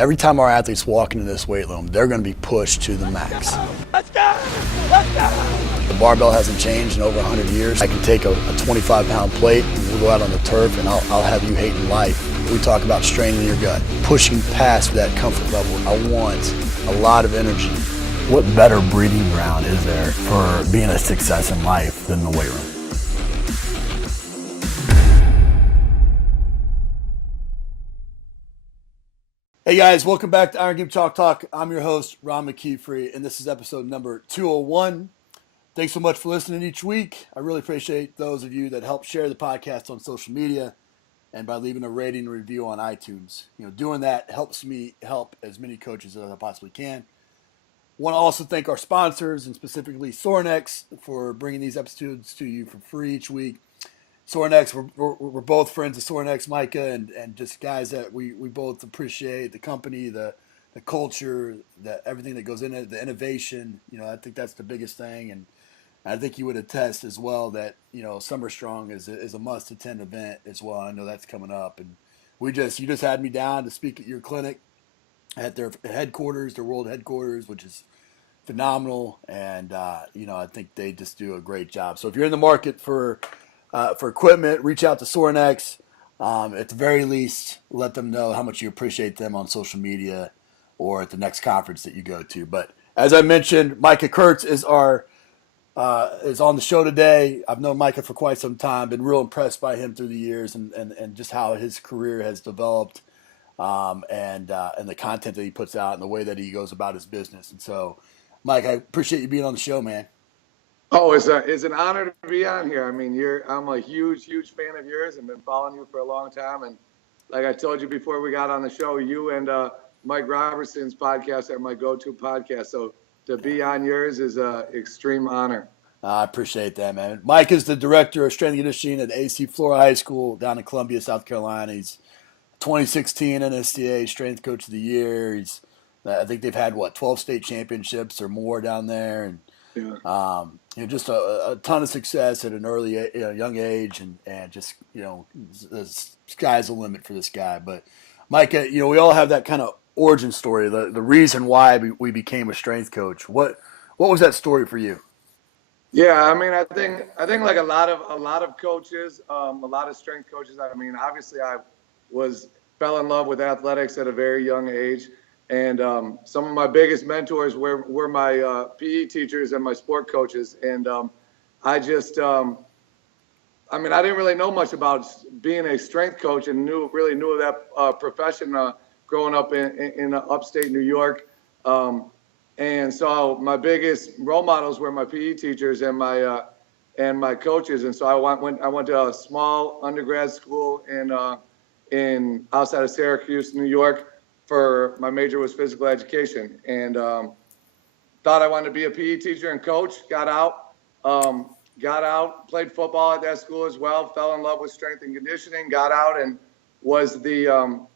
Every time our athletes walk into this weight room, they're going to be pushed to the max. Let's go! Let's go! The barbell hasn't changed in over 100 years. I can take a 25-pound plate, and we'll go out on the turf, and I'll have you hating life. We talk about straining your gut, pushing past that comfort level. I want a lot of energy. What better breeding ground is there for being a success in life than the weight room? Hey guys, welcome back to Iron Game Chalk Talk. I'm your host, Ron McKeefery, and this is episode number 201. Thanks so much for listening each week. I really appreciate those of you that help share the podcast on social media and by leaving a rating and review on iTunes. Doing that helps me help as many coaches as I possibly can. Want to also thank our sponsors, and specifically Sorinex, for bringing these episodes to you for free each week. Sorinex, we're both friends of Sorinex, Micah, and just guys that we both appreciate the company, the culture, everything that goes in it, the innovation. I think that's the biggest thing, and I think you would attest as well that Summer Strong is a must-attend event as well. I know that's coming up, and you just had me down to speak at your clinic at their headquarters, their world headquarters, which is phenomenal, and I think they just do a great job. So if you're in the market for equipment, reach out to Sorinex. At the very least, let them know how much you appreciate them on social media or at the next conference that you go to. But as I mentioned, Micah Kurtz is on the show today. I've known Micah for quite some time, been real impressed by him through the years and just how his career has developed and the content that he puts out and the way that he goes about his business. And so, Mike, I appreciate you being on the show, man. Oh, it's an honor to be on here. I mean, I'm a huge fan of yours and been following you for a long time. And like I told you before we got on the show, you and Mike Robertson's podcast are my go-to podcast. So to be on yours is an extreme honor. I appreciate that, man. Mike is the director of strength and conditioning at AC Flora High School down in Columbia, South Carolina. He's 2016 NSCA Strength Coach of the Year. I think they've had 12 state championships or more down there, and just a ton of success at an early, young age, and just the sky's the limit for this guy. But Micah, we all have that kind of origin story, the reason why we became a strength coach. What was that story for you? Yeah, I mean, I think like a lot of coaches, a lot of strength coaches. I mean, obviously, I fell in love with athletics at a very young age. And some of my biggest mentors were my PE teachers and my sport coaches. And I didn't really know much about being a strength coach and knew of that profession growing up in upstate New York. And so my biggest role models were my PE teachers and my coaches. And so I went to a small undergrad school in outside of Syracuse, New York. My major was physical education, and thought I wanted to be a PE teacher and coach. Got out, played football at that school as well. Fell in love with strength and conditioning. Got out and was the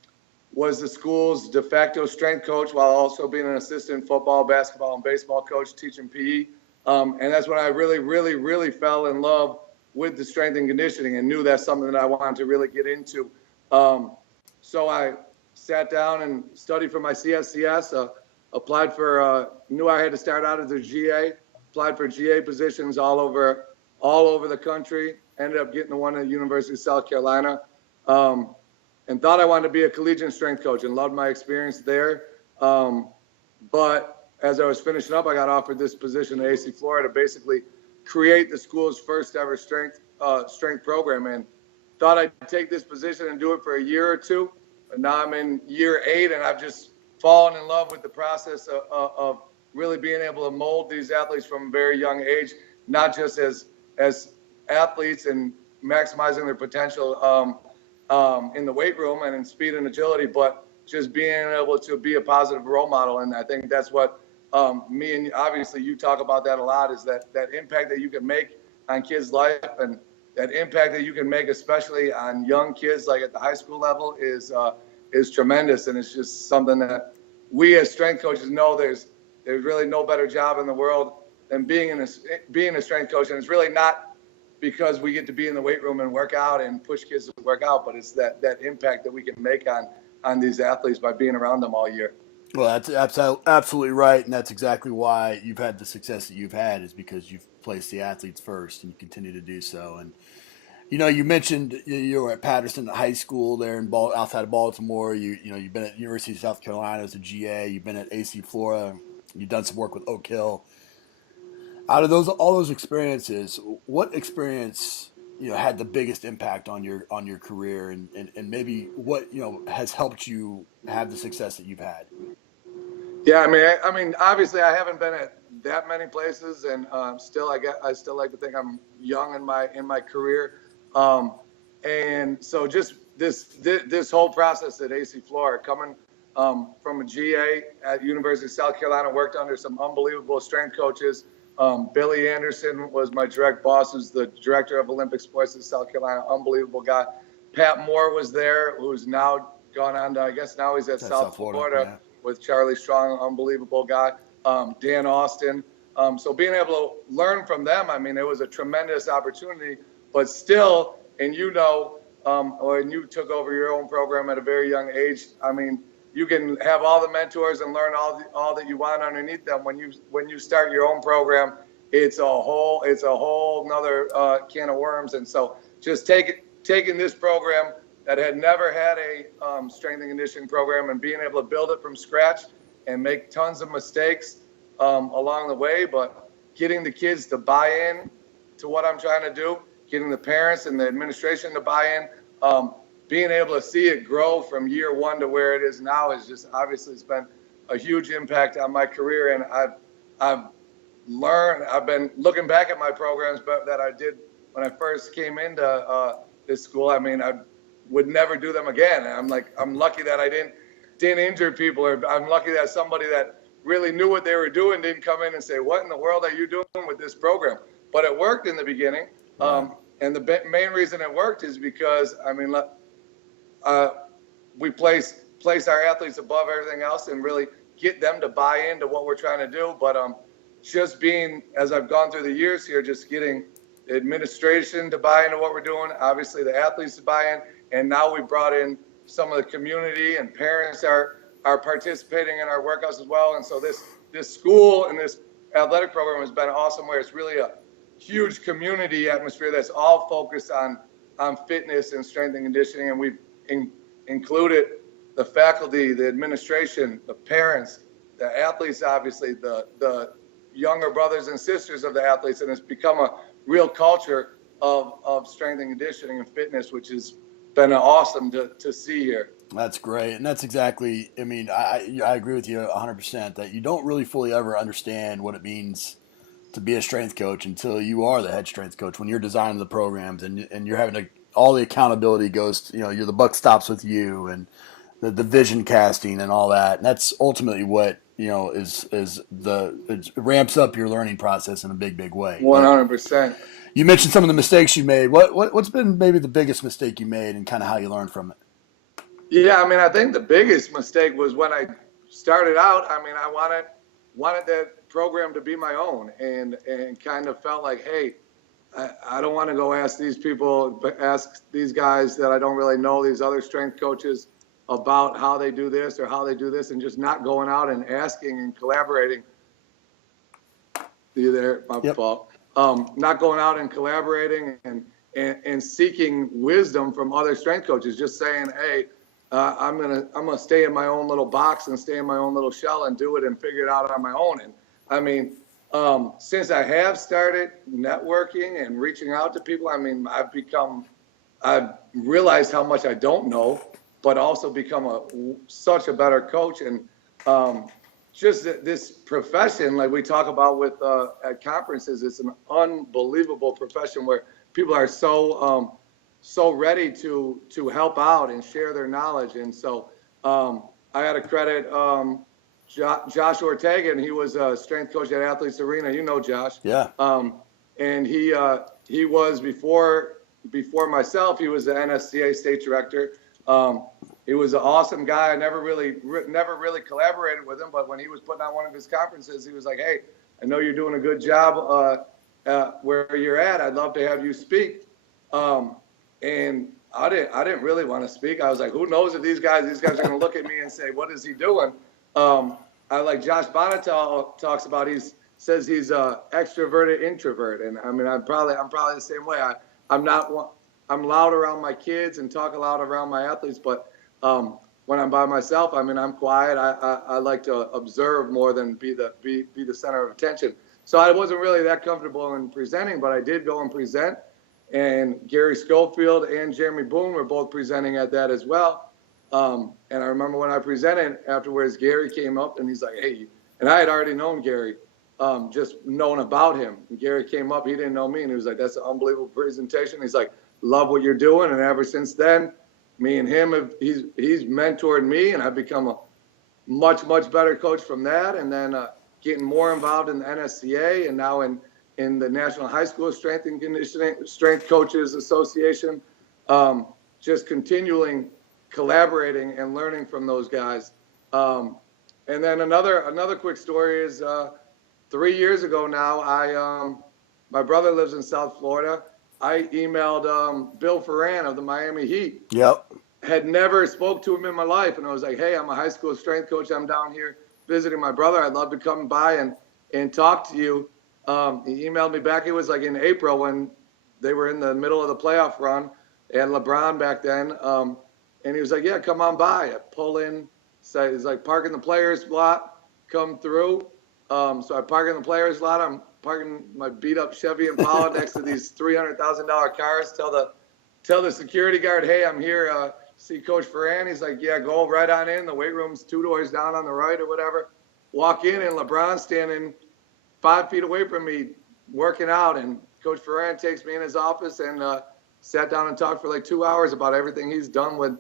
school's de facto strength coach while also being an assistant football, basketball, and baseball coach teaching PE. And that's when I really fell in love with the strength and conditioning and knew that's something that I wanted to really get into. So I sat down and studied for my CSCS, applied knew I had to start out as a GA, applied for GA positions all over the country, ended up getting to one at the University of South Carolina, and thought I wanted to be a collegiate strength coach and loved my experience there. But as I was finishing up, I got offered this position at AC Flora to basically create the school's first ever strength program, and thought I'd take this position and do it for a year or two. And now I'm in year 8, and I've just fallen in love with the process of really being able to mold these athletes from a very young age, not just as athletes and maximizing their potential in the weight room and in speed and agility, but just being able to be a positive role model. And I think that's what me and obviously you talk about that a lot, is that impact that you can make on kids' life, and that impact that you can make, especially on young kids, like at the high school level, is tremendous. And it's just something that we as strength coaches know there's really no better job in the world than being a strength coach. And it's really not because we get to be in the weight room and work out and push kids to work out, but it's that impact that we can make on these athletes by being around them all year. Well, that's absolutely right, and that's exactly why you've had the success that you've had, is because you've placed the athletes first, and you continue to do so. And you mentioned you were at Patterson High School there outside of Baltimore. You've been at University of South Carolina as a GA. You've been at AC Flora. You've done some work with Oak Hill. Out of all those experiences, what experience had the biggest impact on your career, and maybe what has helped you have the success that you've had? Yeah, I mean, obviously, I haven't been at that many places, and I still like to think I'm young in my career, and so just this whole process at AC Flora, coming from a GA at University of South Carolina, worked under some unbelievable strength coaches. Billy Anderson was my direct boss, who's the director of Olympic sports at South Carolina, unbelievable guy. Pat Moore was there, who's now gone on to, I guess now he's at South Florida. Yeah. With Charlie Strong, unbelievable guy, Dan Austin. So being able to learn from them, I mean, it was a tremendous opportunity. But still, and when you took over your own program at a very young age, I mean, you can have all the mentors and learn all that you want underneath them. When you start your own program, it's a whole nother can of worms. And so just taking this program that had never had a strength and conditioning program and being able to build it from scratch and make tons of mistakes along the way, but getting the kids to buy in to what I'm trying to do, getting the parents and the administration to buy in, being able to see it grow from year one to where it is now is just obviously it's been a huge impact on my career. And I've been looking back at my programs that I did when I first came into this school. I mean, I would never do them again. I'm lucky that I didn't injure people, or I'm lucky that somebody that really knew what they were doing didn't come in and say, "What in the world are you doing with this program?" But it worked in the beginning. And the main reason it worked is because, I mean, we place our athletes above everything else and really get them to buy into what we're trying to do. But just being, as I've gone through the years here, just getting the administration to buy into what we're doing, obviously the athletes to buy in, and now we brought in some of the community, and parents are participating in our workouts as well. And so this school and this athletic program has been awesome, where it's really a huge community atmosphere that's all focused on fitness and strength and conditioning. And we've included the faculty, the administration, the parents, the athletes, obviously the younger brothers and sisters of the athletes, and it's become a real culture of strength and conditioning and fitness, which has been awesome to see here. That's great. And that's exactly, I mean, I agree with you 100% that you don't really fully ever understand what it means to be a strength coach until you are the head strength coach, when you're designing the programs and you're having all the accountability goes to, you're the buck stops with you, and the vision casting and all that. And that's ultimately what, it ramps up your learning process in a big, big way. 100%. You mentioned some of the mistakes you made. What's been maybe the biggest mistake you made, and kind of how you learned from it? Yeah, I mean, I think the biggest mistake was when I started out. I mean, I wanted that program to be my own, and kind of felt like, hey, I don't want to go ask these guys that I don't really know, these other strength coaches, about how they do this or how they do this, and just not going out and asking and collaborating. You there? My fault. Not going out and collaborating and seeking wisdom from other strength coaches. Just saying, hey, I'm gonna stay in my own little box and stay in my own little shell and do it and figure it out on my own. And I mean, since I have started networking and reaching out to people, I mean, I've realized how much I don't know, but also become such a better coach. And just this profession, like we talk about with at conferences, it's an unbelievable profession where people are so ready to help out and share their knowledge. And so I had to credit Josh Ortega, and he was a strength coach at Athletes Arena. You know Josh. Yeah. And he was before myself. He was the NSCA state director. He was an awesome guy. I never really collaborated with him, but when he was putting on one of his conferences, he was like, "Hey, I know you're doing a good job where you're at. I'd love to have you speak." And I didn't really want to speak. I was like, who knows if these guys are going to look at me and say, what is he doing? I like Josh Bonnetal talks about, says he's a extroverted introvert. And I mean, I'm probably the same way. I'm loud around my kids and talk loud around my athletes, but when I'm by myself, I mean, I'm quiet. I like to observe more than be the center of attention. So I wasn't really that comfortable in presenting, but I did go and present. And Gary Schofield and Jeremy Boone were both presenting at that as well. And I remember when I presented afterwards, Gary came up and he's like, hey, and I had already known Gary, just known about him. And Gary came up, he didn't know me, and he was like, that's an unbelievable presentation. He's like, love what you're doing. And ever since then, me and him, he's mentored me, and I've become a much, much better coach from that. And then getting more involved in the NSCA, and now in the National High School Strength and Conditioning Strength Coaches Association, just continuing collaborating and learning from those guys. And then another quick story is 3 years ago now, my brother lives in South Florida. I emailed Bill Ferran of the Miami Heat. Yep. Had never spoke to him in my life, and I was like, hey, I'm a high school strength coach. I'm down here visiting my brother. I'd love to come by and talk to you. He emailed me back. It was like in April when they were in the middle of the playoff run. They had LeBron back then. And he was like, yeah, come on by. I pull in. So he's like, park in the players' lot, come through. So I park in the players' lot. I'm parking my beat-up Chevy Impala next to these $300,000 cars. Tell the security guard, hey, I'm here. See Coach Ferran. He's like, yeah, go right on in. The weight room's 2 doors down on the right or whatever. Walk in, and LeBron's standing 5 feet away from me working out, and Coach Ferran takes me in his office and sat down and talked for like 2 hours about everything he's done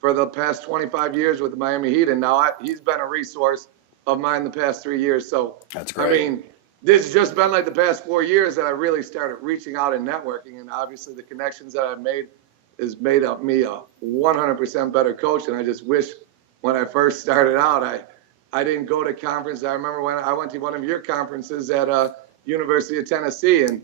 for the past 25 years with the Miami Heat, and now he's been a resource of mine the past 3 years. So that's great. I mean, this has just been like the past 4 years that I really started reaching out and networking, and obviously the connections that I've made has made up me a 100% better coach. And I just wish when I first started out, I didn't go to conferences. I remember when I went to one of your conferences at University of Tennessee, and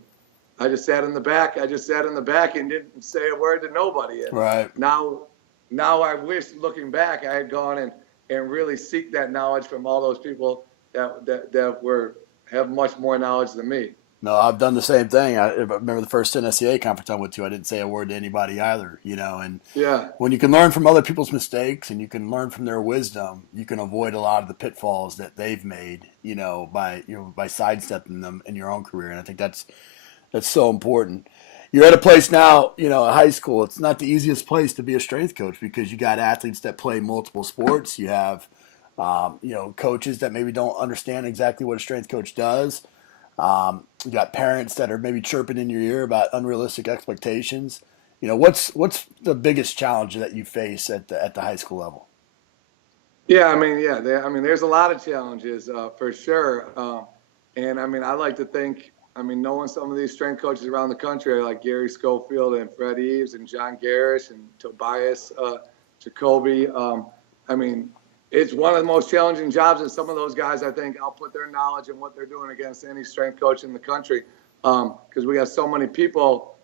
I just sat in the back. I just sat in the back and didn't say a word to nobody. And right. Now I wish, looking back, I had gone and really seek that knowledge from all those people that have much more knowledge than me. No, I've done the same thing. I remember the first NSCA conference I went to, I didn't say a word to anybody either, and yeah. When you can learn from other people's mistakes and you can learn from their wisdom, you can avoid a lot of the pitfalls that they've made, by sidestepping them in your own career. And I think that's so important. You're at a place now, a high school. It's not the easiest place to be a strength coach because you got athletes that play multiple sports. You have, coaches that maybe don't understand exactly what a strength coach does. You got parents that are maybe chirping in your ear about unrealistic expectations. What's the biggest challenge that you face at the high school level? Yeah, there's a lot of challenges for sure. And I like to think, knowing some of these strength coaches around the country, like Gary Schofield and Fred Eves and John Garish and Tobias Jacoby, it's one of the most challenging jobs, and some of those guys, I think, I'll put their knowledge and what they're doing against any strength coach in the country, because we got so many people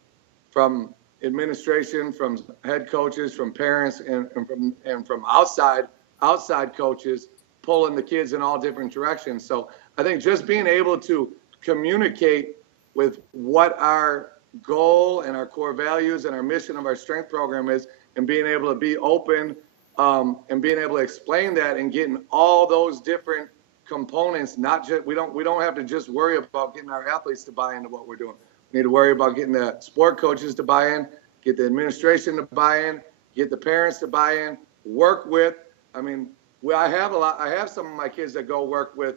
from administration, from head coaches, from parents, and from outside coaches pulling the kids in all different directions. So I think just being able to communicate with what our goal and our core values and our mission of our strength program is, and being able to be open and being able to explain that and getting all those different components. Not just we don't have to just worry about getting our athletes to buy into what we're doing. We need to worry about getting the sport coaches to buy in, get the administration to buy in, get the parents to buy in, work with. I have some of my kids that go work with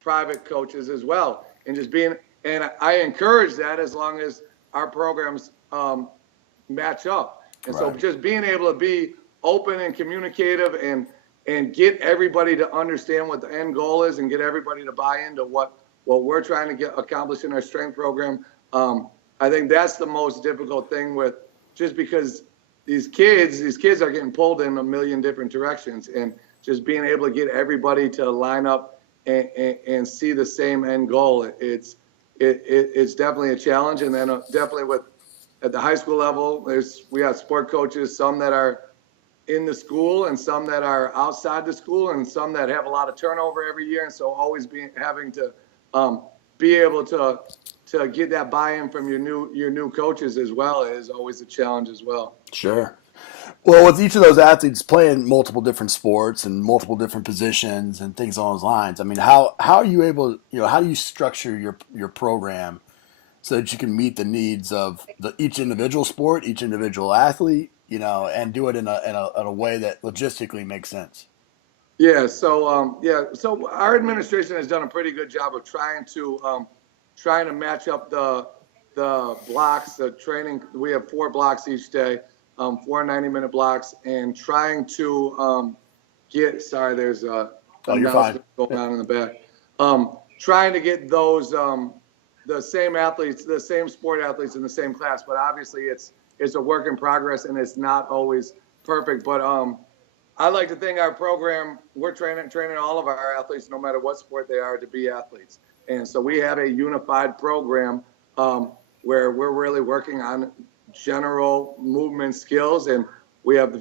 private coaches as well, and I encourage that as long as our programs match up. And right. So just being able to be open and communicative and get everybody to understand what the end goal is and get everybody to buy into what we're trying to accomplish in our strength program. I think that's the most difficult thing, with just because these kids are getting pulled in a million different directions, and just being able to get everybody to line up and see the same end goal. It's definitely a challenge. And then definitely with at the high school level, we have sport coaches, some that are in the school and some that are outside the school and some that have a lot of turnover every year. And so always having to be able to get that buy-in from your new coaches as well is always a challenge as well. Sure. Well, with each of those athletes playing multiple different sports and multiple different positions and things along those lines, I mean, how are you able, how do you structure your program so that you can meet the needs of each individual sport, each individual athlete, and do it in a way that logistically makes sense? Yeah. So so our administration has done a pretty good job of trying to match up the blocks, the training. We have 4 blocks each day, 4 90-minute blocks, and trying to there's a announcement going on in the back. Trying to get those the same athletes, the same sport athletes in the same class, but obviously it's a work in progress and it's not always perfect. But I like to think our program, we're training all of our athletes, no matter what sport they are, to be athletes. And so we have a unified program where we're really working on general movement skills, and we have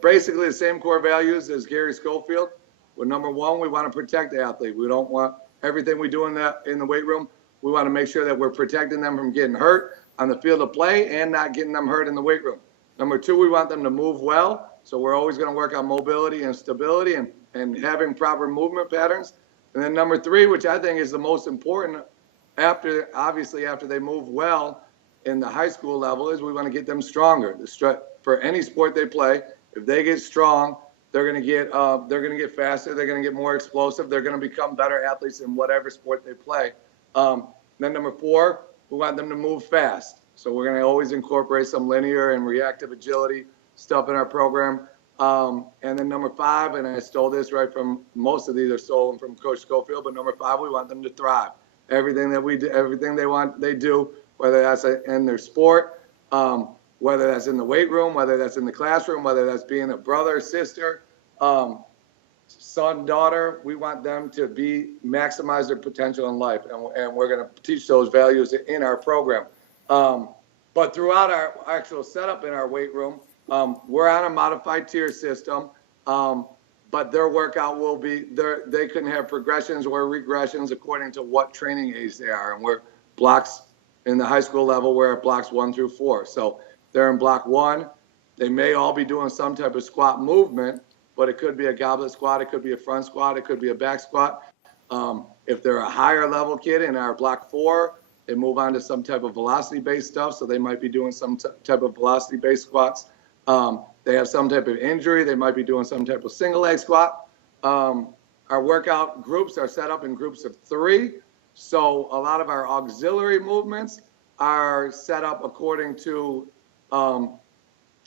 basically the same core values as Gary Schofield. Well, number one, we want to protect the athlete. We don't want everything we do in the weight room. We want to make sure that we're protecting them from getting hurt on the field of play and not getting them hurt in the weight room. Number two, we want them to move well. So we're always going to work on mobility and stability and having proper movement patterns. And then number three, which I think is the most important after they move well in the high school level, is we want to get them stronger. For any sport they play, if they get strong, they're going to get faster. They're going to get more explosive. They're going to become better athletes in whatever sport they play. Then number four, we want them to move fast. So we're going to always incorporate some linear and reactive agility stuff in our program. And then number five, and I stole this right from, most of these are stolen from Coach Schofield, but number five, we want them to thrive. Everything that we do, everything they do, whether that's in their sport, whether that's in the weight room, whether that's in the classroom, whether that's being a brother, sister, son, daughter, we want them to maximize their potential in life. And we're going to teach those values in our program. But throughout our actual setup in our weight room, we're on a modified tier system, but their workout will be they can have progressions or regressions according to what training age they are. And we're blocks in the high school level, we're at blocks 1 through 4. So they're in block 1. They may all be doing some type of squat movement, but it could be a goblet squat, it could be a front squat, it could be a back squat. If they're a higher level kid in our block 4, they move on to some type of velocity-based stuff, so they might be doing some type of velocity-based squats. They have some type of injury, they might be doing some type of single leg squat. Our workout groups are set up in groups of 3, so a lot of our auxiliary movements are set up according to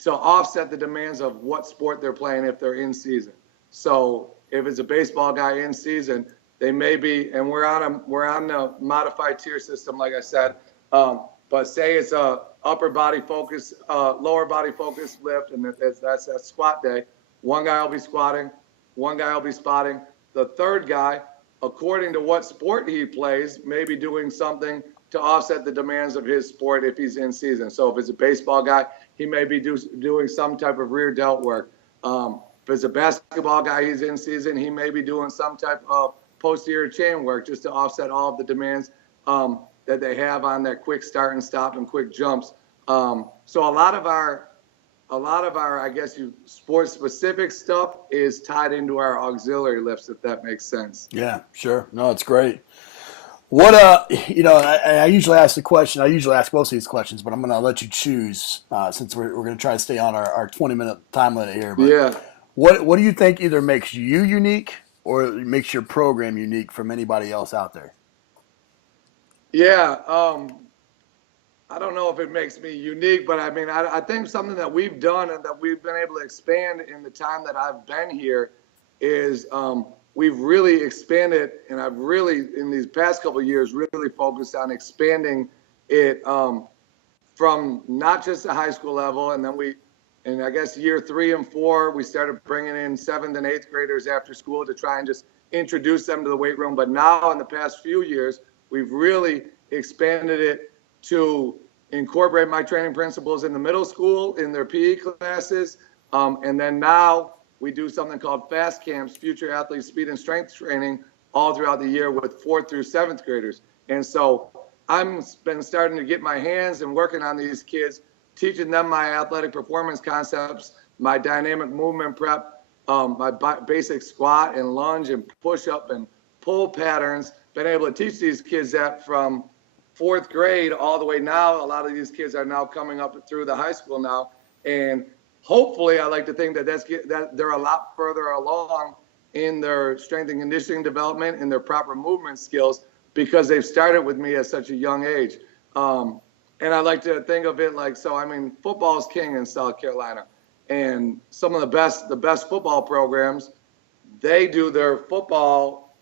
offset the demands of what sport they're playing if they're in season. So if it's a baseball guy in season, they may be, and we're on a modified tier system, like I said. But say it's a upper body focus, lower body focus lift, and that's squat day. One guy will be squatting, one guy will be spotting. The third guy, according to what sport he plays, may be doing something to offset the demands of his sport if he's in season. So if it's a baseball guy, he may be doing some type of rear delt work. If it's a basketball guy, he's in season, he may be doing some type of posterior chain work just to offset all of the demands that they have on their quick start and stop and quick jumps. So a lot of our, I guess, sports specific stuff is tied into our auxiliary lifts, if that makes sense. Yeah, sure. No, it's great. What, I usually ask the question, I usually ask most of these questions, but I'm going to let you choose since we're going to try to stay on our 20-minute time limit here. But yeah. What do you think either makes you unique or it makes your program unique from anybody else out there? Yeah, I don't know if it makes me unique, but I mean, I think something that we've done and that we've been able to expand in the time that I've been here is we've really expanded, and I've really, in these past couple of years, really focused on expanding it from not just the high school level, and then and I guess year 3 and 4, we started bringing in 7th and 8th graders after school to try and just introduce them to the weight room. But now in the past few years, we've really expanded it to incorporate my training principles in the middle school in their PE classes. And then now we do something called fast camps, future athlete speed and strength training, all throughout the year with 4th through 7th graders. And so I'm been starting to get my hands and working on these kids, teaching them my athletic performance concepts, my dynamic movement prep, my basic squat and lunge and push up and pull patterns. Been able to teach these kids that from 4th grade all the way now. A lot of these kids are now coming up through the high school now. And hopefully I like to think that they're a lot further along in their strength and conditioning development and their proper movement skills because they've started with me at such a young age. And I like to think of it like, so I mean, football is king in South Carolina. And some of the best football programs, they do their football,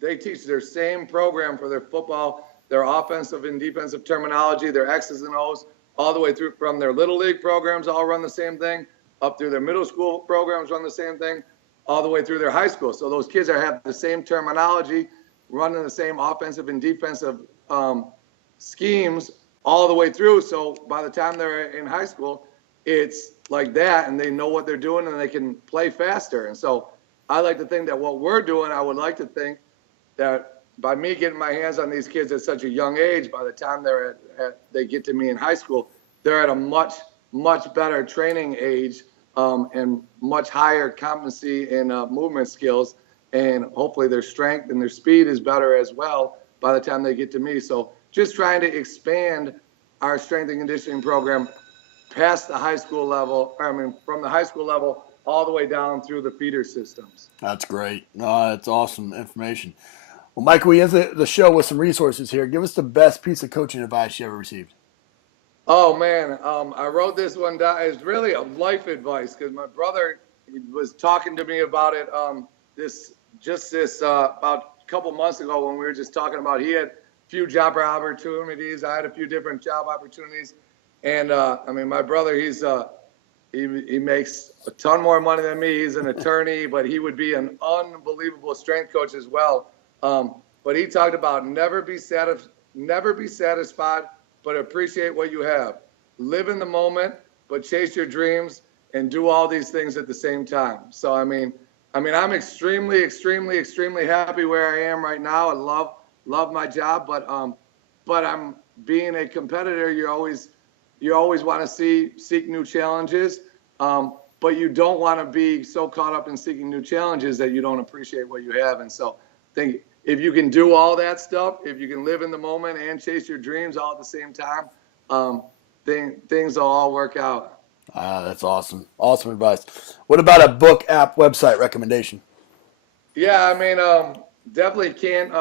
they teach their same program for their football, their offensive and defensive terminology, their X's and O's, all the way through from their little league programs, all run the same thing, up through their middle school programs run the same thing, all the way through their high school. So those kids have the same terminology, running the same offensive and defensive schemes all the way through. So by the time they're in high school, it's like that, and they know what they're doing, and they can play faster. And so I like to think that what we're doing, I would like to think that by me getting my hands on these kids at such a young age, by the time they get to me in high school, they're at a much, much better training age and much higher competency in movement skills. And hopefully their strength and their speed is better as well by the time they get to me. So just trying to expand our strength and conditioning program past the high school level, from the high school level all the way down through the feeder systems. That's great. No, that's awesome information. Well, Mike, we end the show with some resources here. Give us the best piece of coaching advice you ever received. Oh, man. I wrote this one down. It's really a life advice because my brother was talking to me about it about a couple months ago when we were just talking about he had a few job opportunities. I had a few different job opportunities. And, my brother, he makes a ton more money than me. He's an attorney, but he would be an unbelievable strength coach as well. But he talked about never be satisfied, but appreciate what you have. Live in the moment, but chase your dreams and do all these things at the same time. So, I'm extremely, extremely, extremely happy where I am right now. I love my job, but I'm being a competitor. You always want to seek new challenges, but you don't want to be so caught up in seeking new challenges that you don't appreciate what you have. And so I think if you can do all that stuff, if you can live in the moment and chase your dreams all at the same time, things will all work out. That's awesome. Awesome advice. What about a book, app, website recommendation? Yeah, definitely can't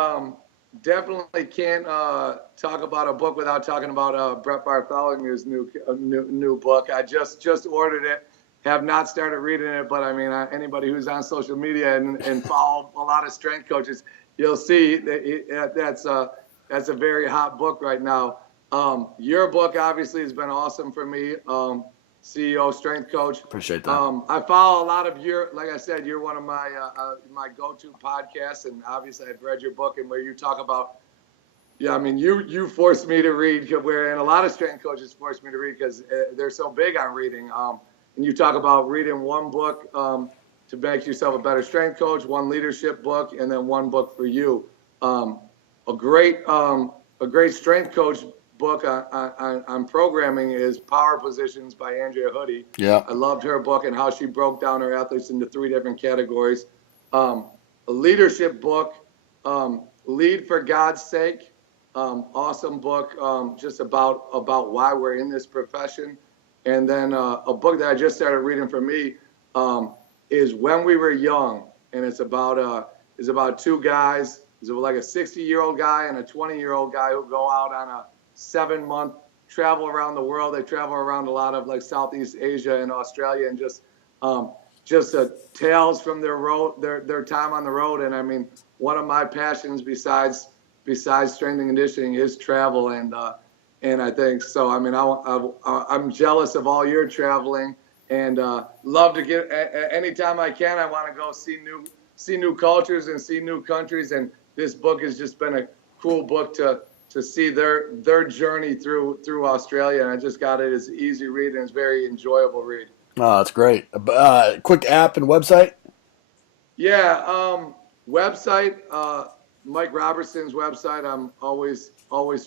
talk about a book without talking about Brett Bartholomew's new book. I just ordered it, have not started reading it, but anybody who's on social media and follow a lot of strength coaches, you'll see that that's a very hot book right now. Your book obviously has been awesome for me. CEO, strength coach. Appreciate that. I follow a lot of like I said, you're one of my my go-to podcasts, and obviously I've read your book and where you talk about, you forced me to read, and a lot of strength coaches forced me to read because they're so big on reading. And you talk about reading one book to make yourself a better strength coach, one leadership book, and then one book for you. A great strength coach book on programming is Power Positions by Andrea Hoodie. Yeah. I loved her book and how she broke down her athletes into 3 different categories. A leadership book, Lead for God's Sake. Awesome book, just about why we're in this profession. And then a book that I just started reading for me is When We Were Young, and it's about 2 guys. It's like a 60-year-old guy and a 20-year-old guy who go out on a 7-month travel around the world. They travel around a lot of like Southeast Asia and Australia, and just tales from their time on the road. And one of my passions besides strength and conditioning is travel, and I think so. I'm jealous of all your traveling, and love to get anytime I can. I want to go see new cultures and see new countries, and this book has just been a cool book to to see their journey through Australia, and I just got it. It's an easy read and it's a very enjoyable read. Oh, that's great. Quick app and website? Yeah, website, Mike Robertson's website. I'm always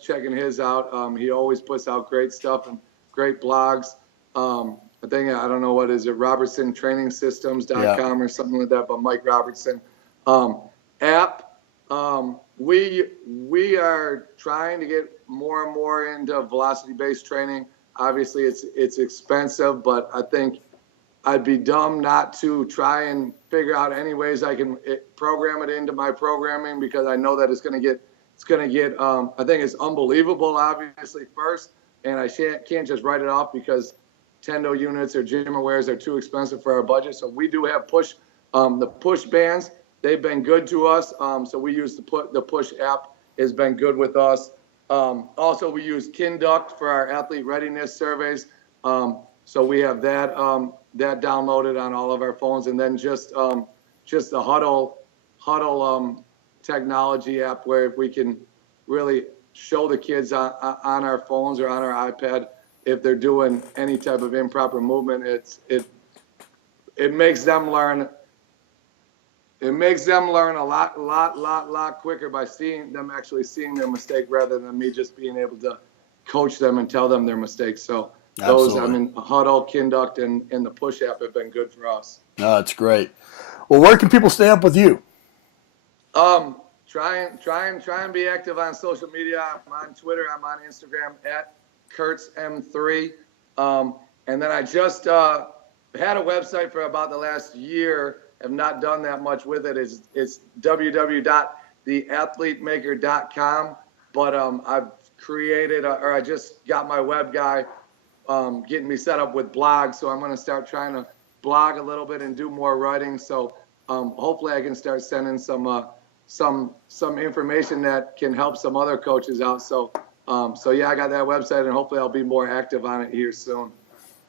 checking his out. He always puts out great stuff and great blogs. I think, I don't know, what is it, robertsontrainingsystems.com or something like that, but Mike Robertson. App, we are trying to get more and more into velocity-based training. Obviously, it's expensive, but I think I'd be dumb not to try and figure out any ways I can program it into my programming, because I know that it's going to get. I think it's unbelievable, obviously, first, and I can't just write it off because Tendo units or GymAwares are too expensive for our budget. So we do have the push bands. They've been good to us. So we use the push app has been good with us. Also, we use Kinduct for our athlete readiness surveys. So we have that downloaded on all of our phones, and then just the Huddle technology app, where we can really show the kids on our phones or on our iPad if they're doing any type of improper movement. It makes them learn. It makes them learn a lot quicker by seeing their mistake, rather than me just being able to coach them and tell them their mistakes. So Absolutely. Huddle, Kinduct, and the Push app have been good for us. No, that's great. Well, where can people stay up with you? Try and be active on social media. I'm on Twitter. I'm on Instagram at KurtzM3. And then I just had a website for about the last year. Have not done that much with it. It's www.theathletemaker.com. But I've created, or I just got my web guy getting me set up with blogs. So I'm going to start trying to blog a little bit and do more writing. So hopefully I can start sending some information that can help some other coaches out. So yeah, I got that website, and hopefully I'll be more active on it here soon.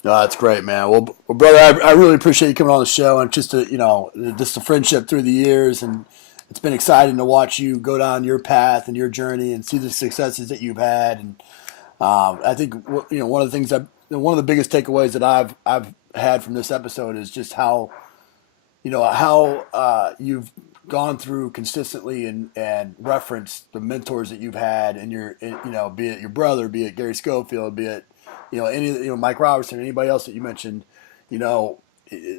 No, that's great, man. Well, brother, I really appreciate you coming on the show, and just the friendship through the years, and it's been exciting to watch you go down your path and your journey and see the successes that you've had. And I think one of the things one of the biggest takeaways that I've had from this episode is just how you've gone through consistently and referenced the mentors that you've had, and be it your brother, be it Gary Schofield, be it Mike Robertson, anybody else that you mentioned.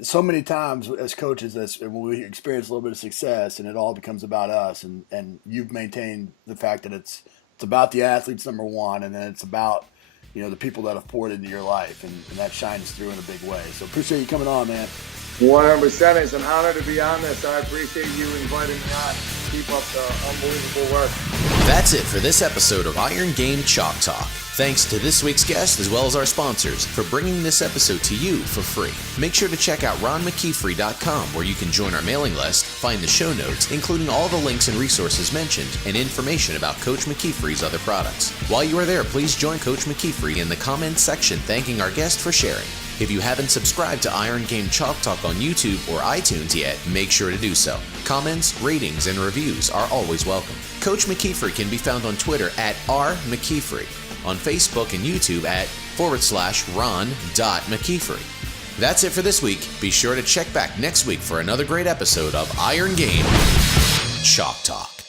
So many times as coaches, when we experience a little bit of success, and it all becomes about us, and you've maintained the fact that it's about the athletes, number one, and then it's about the people that have poured into your life, and that shines through in a big way. So appreciate you coming on, man. 100%. It's an honor to be on this. I appreciate you inviting me on. Keep up the unbelievable work. That's it for this episode of Iron Game Chalk Talk. Thanks to this week's guest, as well as our sponsors, for bringing this episode to you for free. Make sure to check out ronmckeefery.com, where you can join our mailing list, find the show notes, including all the links and resources mentioned, and information about Coach McKeefery's other products. While you are there, please join Coach McKeefery in the comments section thanking our guest for sharing. If you haven't subscribed to Iron Game Chalk Talk on YouTube or iTunes yet, make sure to do so. Comments, ratings, and reviews are always welcome. Coach McKeefery can be found on Twitter at @RMcKeefery, on Facebook and YouTube at /Ron.McKeefery. That's it for this week. Be sure to check back next week for another great episode of Iron Game Chalk Talk.